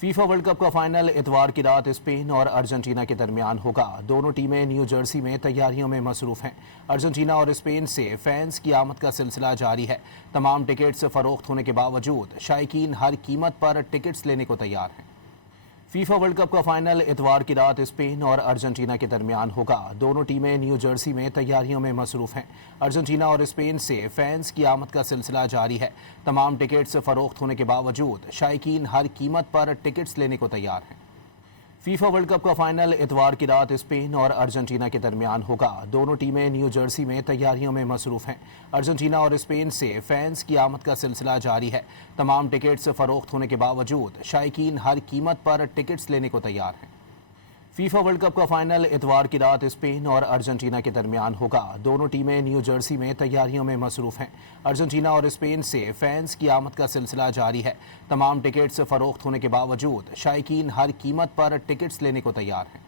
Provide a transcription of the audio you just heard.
FIFA world cup का final इतवार की रात स्पेन और अर्जेंटीना के दरमियान होगा। दोनों टीमें न्यू जर्सी में तैयारियों में मसरूफ हैं। अर्जेंटीना और स्पेन से फैंस की आमद का सिलसिला जारी है। तमाम टिकट्स फरोख्त होने के बावजूद शायकीन हर कीमत पर टिकट्स लेने को तैयार हैं। फीफा वर्ल्ड कप का फाइनल इतवार की रात स्पेन और अर्जेंटीना के दरमियान होगा। दोनों टीमें न्यू जर्सी में तैयारियों में मसरूफ हैं। अर्जेंटीना और स्पेन से फैंस की आमद का सिलसिला जारी है। तमाम टिकट्स फरोख्त होने के बावजूद शायकीन हर कीमत पर टिकट्स लेने को तैयार हैं। फीफा वर्ल्ड कप का फाइनल इतवार की रात स्पेन और अर्जेंटीना के दरमियान होगा। दोनों टीमें न्यू जर्सी में तैयारियों में मसरूफ हैं। अर्जेंटीना और स्पेन से फैंस की आमद का सिलसिला जारी है। तमाम टिकट्स फरोख्त होने के बावजूद शायकीन हर कीमत पर टिकट्स लेने को तैयार हैं। फीफा वर्ल्ड कप का फाइनल इतवार की रात स्पेन और अर्जेंटीना के दरमियान होगा। दोनों टीमें न्यू जर्सी में तैयारियों में मसरूफ हैं। अर्जेंटीना और स्पेन से फैंस की आमद का सिलसिला जारी है। तमाम टिकट्स फरोख्त होने के बावजूद शायकीन हर कीमत पर टिकट्स लेने को तैयार हैं।